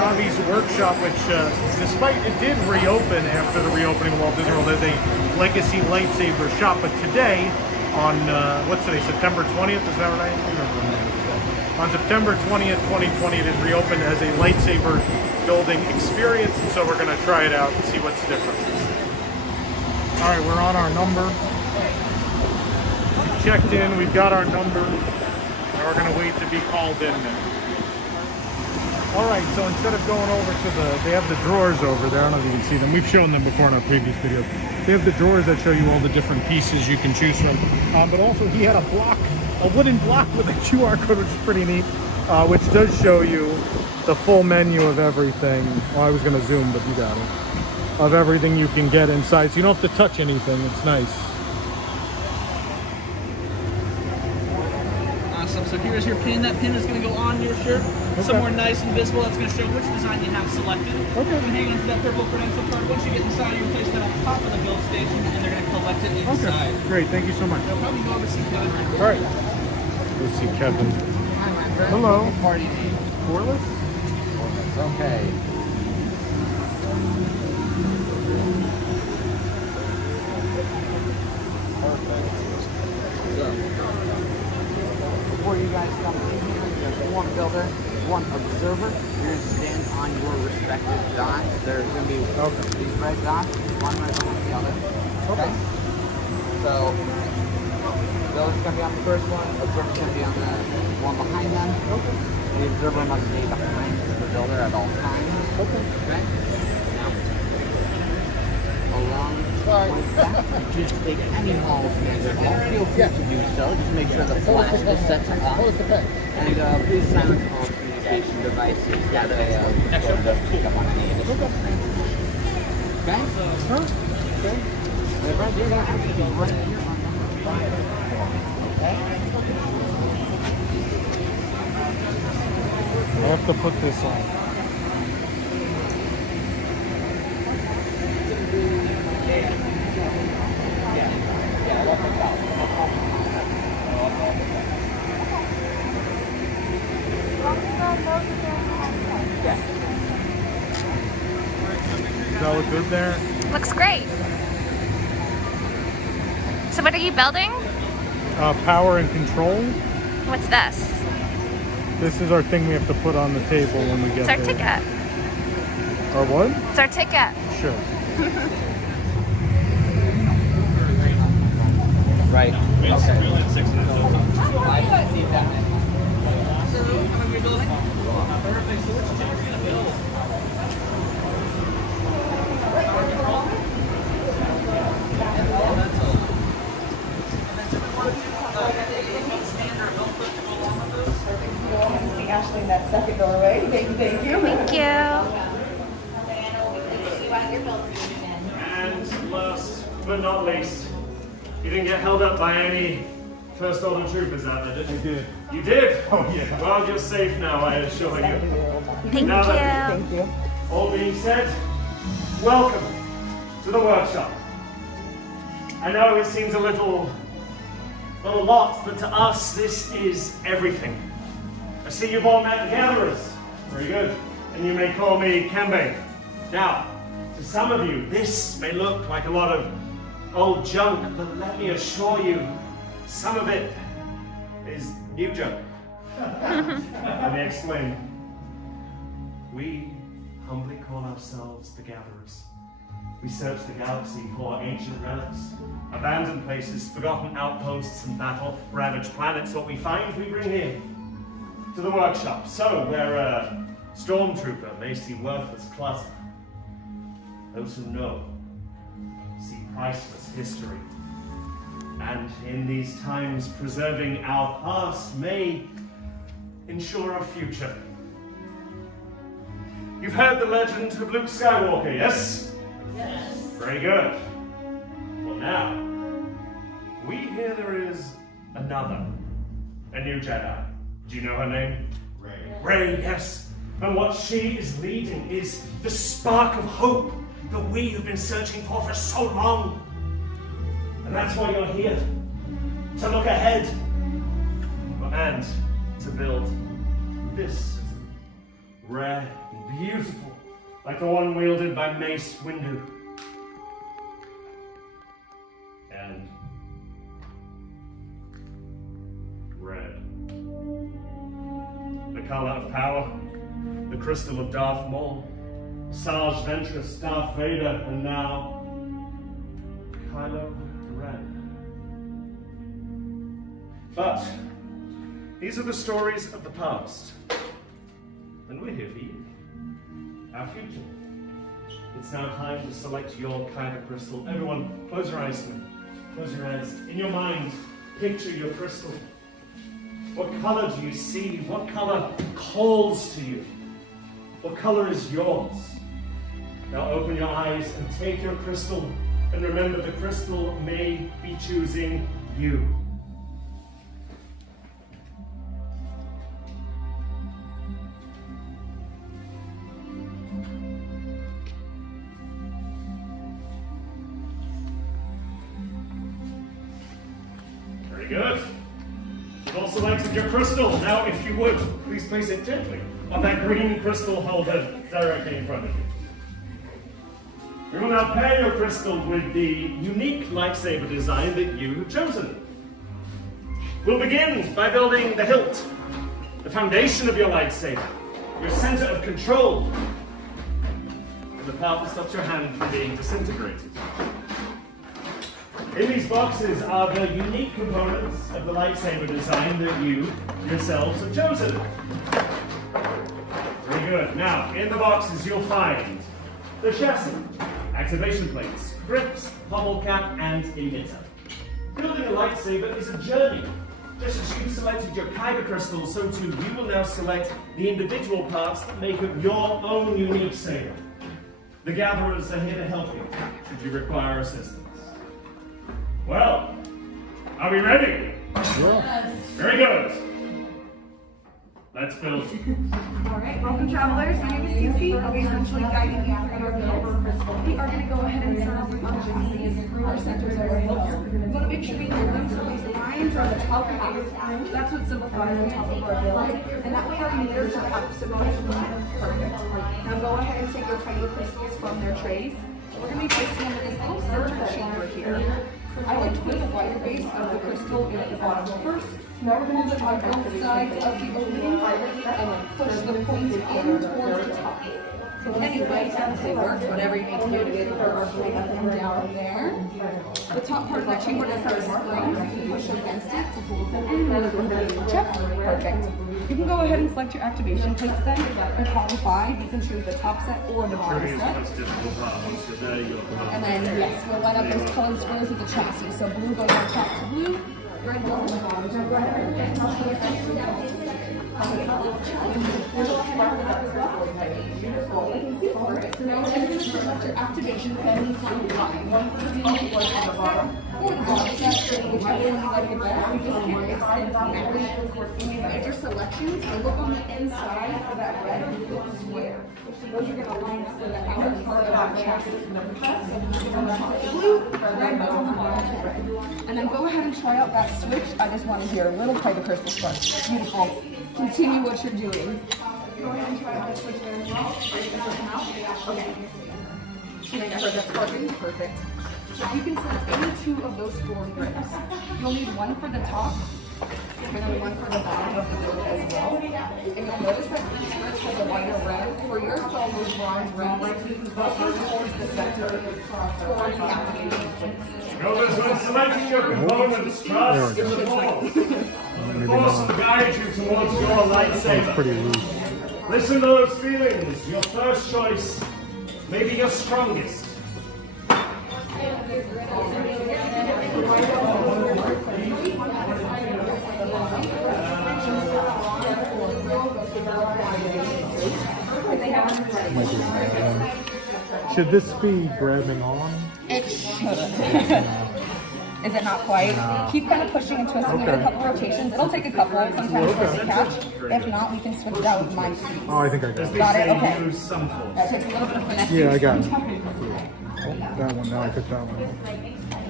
Savi's workshop, which, despite it did reopen after the reopening of Walt Disney World as a legacy lightsaber shop, but today, on, what's today, September 20th, is that right? On September 20th, 2020, it is reopened as a lightsaber building experience, and so we're going to try it out and see what's different. All right, we're on our number. We've checked in, we've got our number, and we're going to wait to be called in now. All right, so instead of going over to they have the drawers over there. I don't know if you can see them. We've shown them before in our previous videos. They have the drawers that show you all the different pieces you can choose from. But also he had a wooden block with a QR code, which is pretty neat, which does show you the full menu of everything. Well, I was gonna zoom, but you got it. Of everything you can get inside. So you don't have to touch anything, it's nice. Awesome, so here's your pin. That pin is gonna go on your shirt. Okay. Somewhere nice and visible. That's going to show which design you have selected. Okay. You can hang on to that purple credential card. Once you get inside, you place that on top of the build station, and they're going to collect it inside. Okay. Great. Thank you so much. They'll probably go over to see Kevin. All right. Let's see Kevin. Hi, my friend. Hello. Party name. Corliss? Okay. Perfect. So, before you guys come in here, there's one builder, one observer. You're going to stand on your respective dots. There's going to be these red dots, one right behind the other. Okay? So, builder's going to be on the first one, observer's going to be on the one behind them. Okay. The observer must stay behind the builder at all times. Okay. Okay? Now, along with that, just take any balls you want. Feel free to do so. Just make sure the flash is set to off. And please silence all communication devices that extra doesn't pick up on any additional things. Okay? Okay. And right there, that actually be right here on number 5. Okay? I have to put this on. Does that look good there? Looks great. So what are you building? Power and control. What's this? This is our thing we have to put on the table when we get there. It's our ticket. Our what? It's our ticket. Sure. Right. Okay. Perfect. So which ticket are you going to build? Ashley in that second doorway. Thank you. Thank you. And last but not least, you didn't get held up by any First Order troopers out there, did you? I did. You did? Oh, yeah. Well, you're safe now, I assure you. Thank Now you. Thank you. All being said, welcome to the workshop. I know it seems a little lot, but to us, this is everything. I see you've all met the gatherers. Very good. And you may call me Kembe. Now, to some of you, this may look like a lot of old junk, but let me assure you, some of it is new junk. Let me explain. We humbly call ourselves the Gatherers. We search the galaxy for ancient relics, abandoned places, forgotten outposts and battle-ravaged planets. What we find, we bring here to the workshop. So, where a stormtrooper may see worthless clutter, those who know see priceless history. And in these times, preserving our past may ensure our future. You've heard the legend of Luke Skywalker, yes? Yes. Very good. Well now, we hear there is another, a new Jedi. Do you know her name? Rey. Rey, yes. And what she is leading is the spark of hope that we have been searching for so long. And that's why you're here, to look ahead and to build this rare beautiful, like the one wielded by Mace Windu. And red. The color of power, the crystal of Darth Maul, Sarge Ventress, Darth Vader, and now Kylo Ren. But these are the stories of the past, and we're here for you, our future. It's now time to select your kyber crystal. Everyone, close your eyes to me. Close your eyes. In your mind, picture your crystal. What color do you see? What color calls to you? What color is yours? Now open your eyes and take your crystal, and remember the crystal may be choosing you. Very good. You've all selected your crystal. Now, if you would, please place it gently on that green crystal holder directly in front of you. We will now pair your crystal with the unique lightsaber design that you have chosen. We'll begin by building the hilt, the foundation of your lightsaber, your center of control, and the part that stops your hand from being disintegrated. In these boxes are the unique components of the lightsaber design that you yourselves have chosen. Very good. Now, in the boxes you'll find the chassis, activation plates, grips, pommel cap, and emitter. Building a lightsaber is a journey. Just as you selected your kyber crystal, so too you will now select the individual parts that make up your own unique saber. The gatherers are here to help you, should you require assistance. Well, are we ready? Yes. Very good. Let's build. Alright, welcome travelers. My name is Susie. I'll be essentially guiding you through your build. We are going to go ahead and start off with our chassis. Our centers are our hips. We want to make sure we know them so these lines are the top half. That's what simplifies the top of our build. And that way our meters are absolutely perfect. Now go ahead and take your tiny crystals from their trays. We're going to be placing them in this little center chamber here. I like to put the wire base of the crystal in at the bottom first. Now we're going to put on both sides of the opening and then push the point in towards the top. So anyway, it works, whatever you need to do to get the point up and down there. The top part of that chamber does have a spring, so you can push against it to hold them in, and then go ahead and check. Perfect. You can go ahead and select your activation plates then, and column 5, you can choose the top set or the bottom set. And then, yes, we'll line up those colored squares with the chassis. So blue goes on top to blue, red goes on the bottom to red. So now we're going to select your activation pen and column 5. One for the one on the bottom, or the bottom set, whichever one you like it better. We just can't extend the edge. When you made your selections, look on the inside for that red and blue square. Those are going to line up with the outer part of our chassis. On the top to blue, red goes on the bottom to red. And then go ahead and try out that switch. I just want to hear a little kyber crystal spark. Beautiful. Continue what you're doing. Go ahead and try out the switch there as well. Are you going to come out? Okay. And I heard that sparking. Perfect. So you can select any 2 of those 4 grips. You'll need one for the top and then one for the bottom of the build as well. And you'll notice that each switch has a wider red. For yours, it's all those bronze reds. Those are towards the center, towards the activation plates. Notice when selecting your components, trust in the force. The force will guide you towards your lightsaber. Pretty loose. Listen to those feelings. Your first choice may be your strongest. Should this be grabbing on? It should. Is it not quite? Keep kind of pushing and twisting it a couple rotations. It'll take a couple sometimes for us to catch. If not, we can switch it out with my speed. Oh, I think I got it. Got it? Okay. Use some force. That takes a little bit of finesse. Yeah, I got it. Oh, that one. Now I took that one.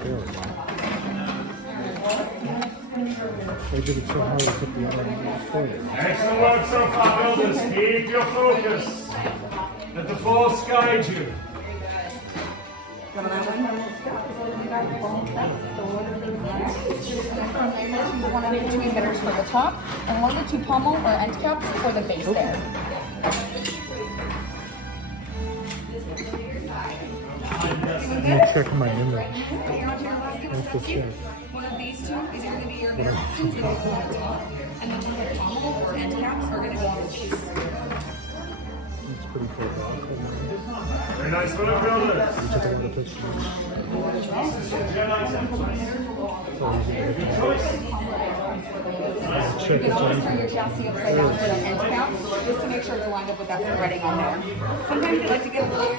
There we go. They did it so hard I took the other one forward. Excellent work so far, builders. Keep your focus. Let the force guide you. From there, you want to do 2 emitters for the top and 1 to 2 pommel or end caps for the base there. Let me check my image. What's this here? One of these 2 is going to be your emitter options that go on top, and then 1 of the pommel or end caps are going to go on the base. It's pretty cool. Very nice work, builders. You took a lot of pictures. You can always turn your chassis upside down for that end cap, just to make sure it's lined up with that threading on there. Sometimes you like to get a little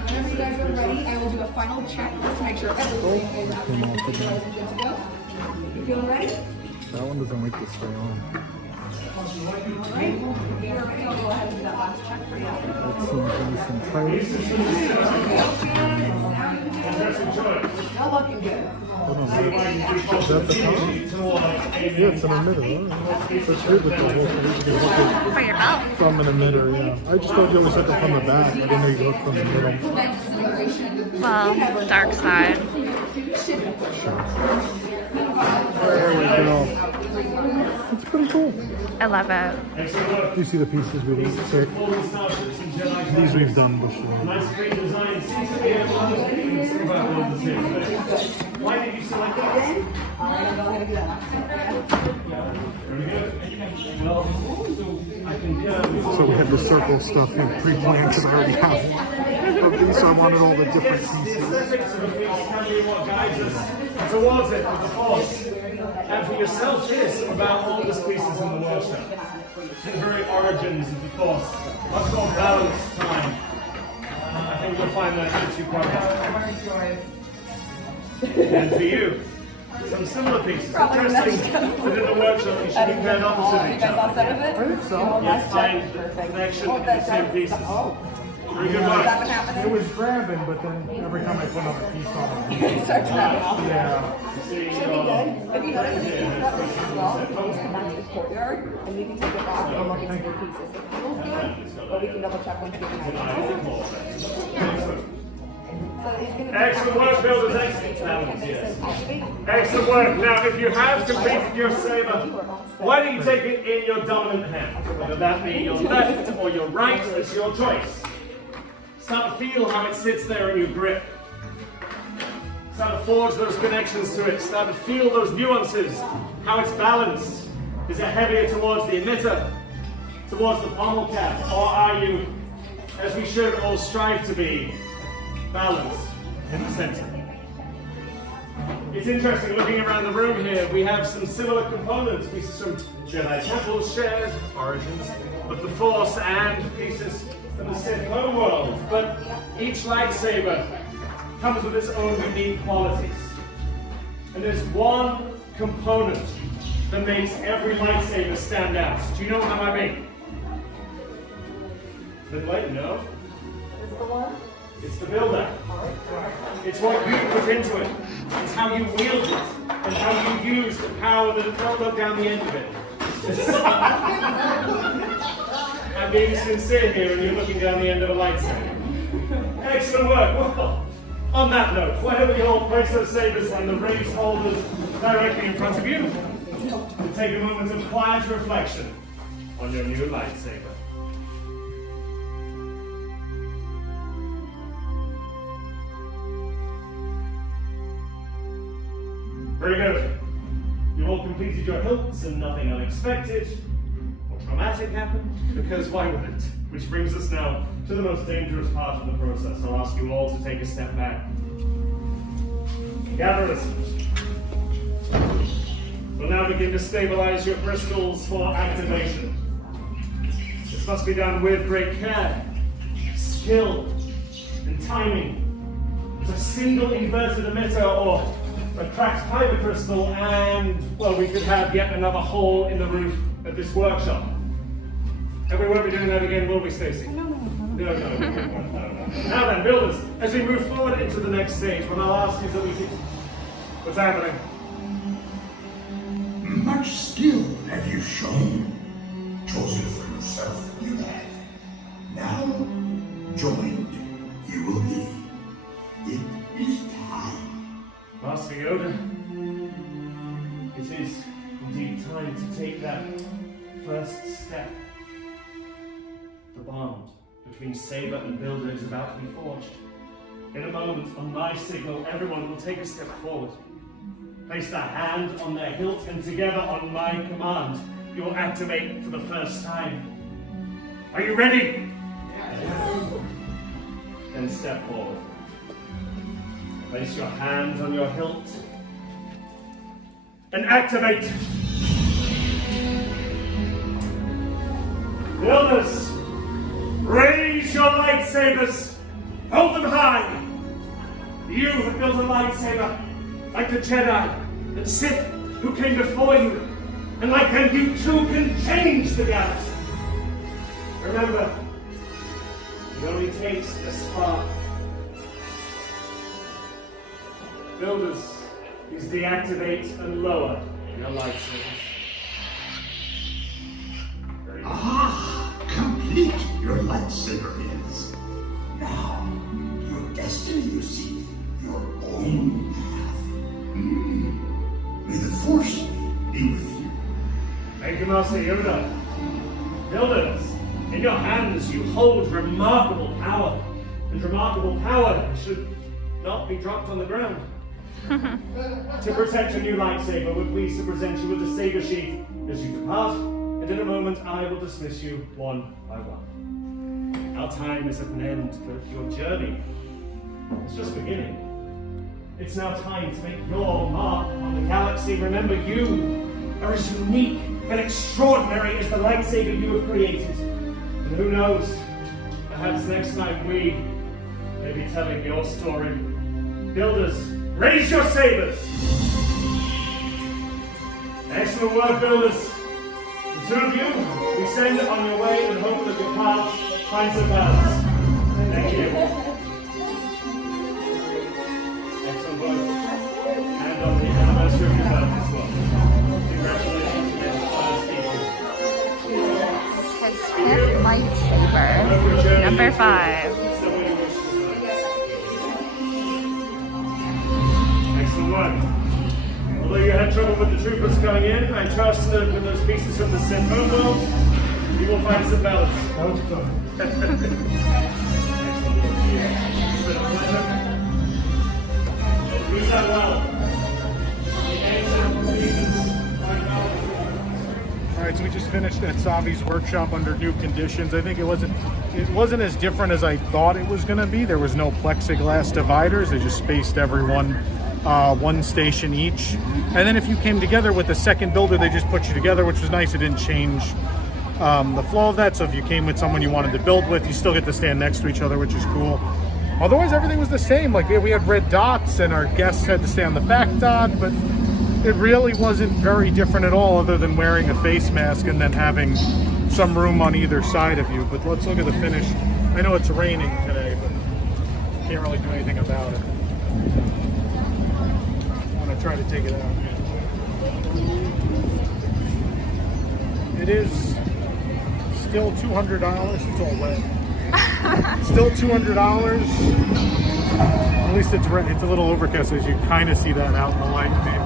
Whenever you guys are ready, I will do a final check just to make sure everything is good to go. You feeling ready? That one doesn't like to stay on. Alright, if you're ready, I'll go ahead and do that last check for you. That seems nice and tight. Still looking good. Hold on. Is that the top? Yeah, it's an emitter. Right? That's weird that they hook For your belt. it from an emitter, yeah. I just thought you always hook it from the back. I didn't know you could hook from the middle. Well, dark side. There we go. It's pretty cool. I love it. You see the pieces we didn't take? These we've done before. Nice green design. Seems to be everyone. Why did you select that? So we had the circle stuff in pre-planned because I already have of these, so I wanted all the different pieces. Aesthetics of the piece can be what guides us towards it with the force. And for yourself, this about all these pieces in the workshop. The very origins of the force. What's called balance time. I think you'll find that into product. And for you, some similar pieces. Interesting within the workshop, you should be paired opposite each other. I think so. You'll find the connection in the same pieces. Very good work. It was grabbing, but then every time I put another piece on it. Yeah. Should be good. If you notice anything throughout this as well, you can always come back to the courtyard and we can take it back and look into the pieces. If it feels good, but we can double check when you're Excellent work, builders. Excellent. Excellent work. Now, if you have completed your saber, why don't you take it in your dominant hand? Whether that be your left or your right, it's your choice. Start to feel how it sits there in your grip. Start to forge those connections to it. Start to feel those nuances, how it's balanced. Is it heavier towards the emitter, towards the pommel cap, or are you, as we should all strive to be, balanced in the center? It's interesting looking around the room here. We have some similar components. We see some Jedi temples shared, origins of the Force, and pieces from the Sith homeworld. But each lightsaber comes with its own unique qualities. And there's one component that makes every lightsaber stand out. Do you know what that might be? Wait, no? It's the builder. It's what you put into it. It's how you wield it. And how you use the power that don't look down the end of it. I'm being sincere here and you're looking down the end of a lightsaber. Excellent work. Well, on that note, why don't we all place those sabers in the raised holders directly in front of you and take a moment of quiet reflection on your new lightsaber. Very good. You all completed your hilts and nothing unexpected or traumatic happened, because why wouldn't? Which brings us now to the most dangerous part of the process. I'll ask you all to take a step back. Gatherers, we'll now begin to stabilize your crystals for activation. This must be done with great care, skill, and timing. It's a single inverted emitter or a cracked fiber crystal, and, well, we could have yet another hole in the roof of this workshop. And we won't be doing that again, will we, Stacey? No. Now then, builders, as we move forward into the next stage, what I'll ask is that we keep... What's happening? Much skill have you shown. Chosen for yourself, you have. Now, joined you will be. It is time. Master Yoda, it is indeed time to take that first step. The bond between Saber and Builder is about to be forged. In a moment, on my signal, everyone will take a step forward. Place their hand on their hilt, and together on my command, you will activate for the first time. Are you ready? Yes. Then step forward. Place your hand on your hilt and activate. Builders, raise your lightsabers. Hold them high. You have built a lightsaber like the Jedi and Sith who came before you. And like them, you too can change the galaxy. Remember, it only takes a spark. Builders, please deactivate and lower your lightsabers. Complete your lightsaber is. Now, your destiny, you see, your own path. May the Force be with you. Thank you, Master Yoda. Builders, in your hands you hold remarkable power. And remarkable power should not be dropped on the ground. To protect your new lightsaber, we're pleased to present you with the saber sheath as you depart, and in a moment I will dismiss you one by one. Our time is at an end, but your journey is just beginning. It's now time to make your mark on the galaxy. Remember, you are as unique and extraordinary as the lightsaber you have created. And who knows, perhaps next time we may be telling your story. Builders, raise your sabers! Excellent work, builders. The two of you, we send on your way and hope that your paths find some balance. Thank you. Excellent work. And on the anniversary of your birth as well. Congratulations again to His fifth lightsaber. Number 5. Excellent work. Although you had trouble with the troopers coming in, I trust that with those pieces from the Sith homeworld, you will find some balance. That was fun. Excellent work. It's been a pleasure. Use that well. Alright, so we just finished at Savi's workshop under new conditions. I think it wasn't as different as I thought it was going to be. There was no plexiglass dividers. They just spaced everyone one station each. And then if you came together with the second builder, they just put you together, which was nice. It didn't change the flow of that. So if you came with someone you wanted to build with, you still get to stand next to each other, which is cool. Otherwise, everything was the same. Like we had red dots and our guests had to stay on the back dot, but it really wasn't very different at all, other than wearing a face mask and then having some room on either side of you. But let's look at the finish. I know it's raining today, but can't really do anything about it. I'm gonna try to take it out. It is still $200. It's all wet. Still $200. At least it's a little overcast, as you kind of see that out in the light, maybe.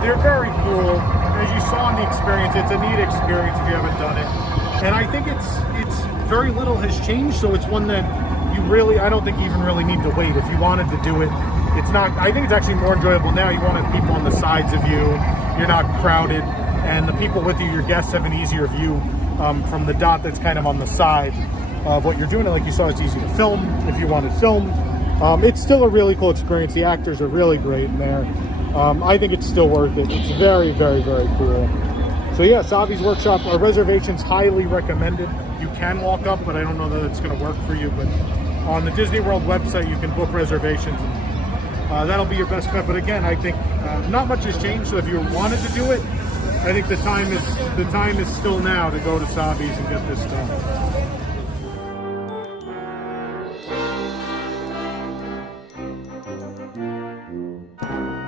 They're very cool. As you saw in the experience, it's a neat experience if you haven't done it. And I think it's very little has changed, so it's one that you really, I don't think you even really need to wait. If you wanted to do it, it's not, I think it's actually more enjoyable now. You want to have people on the sides of you, you're not crowded, and the people with you, your guests, have an easier view from the dot that's kind of on the side of what you're doing. And like you saw, it's easy to film if you want to film. It's still a really cool experience. The actors are really great in there. I think it's still worth it. It's very, very, very cool. So yeah, Savi's Workshop, our reservations highly recommended. You can walk up, but I don't know that it's going to work for you. But on the Disney World website, you can book reservations. That'll be your best bet. But again, I think not much has changed. So if you wanted to do it, I think the time is still now to go to Savi's and get this done. Bye.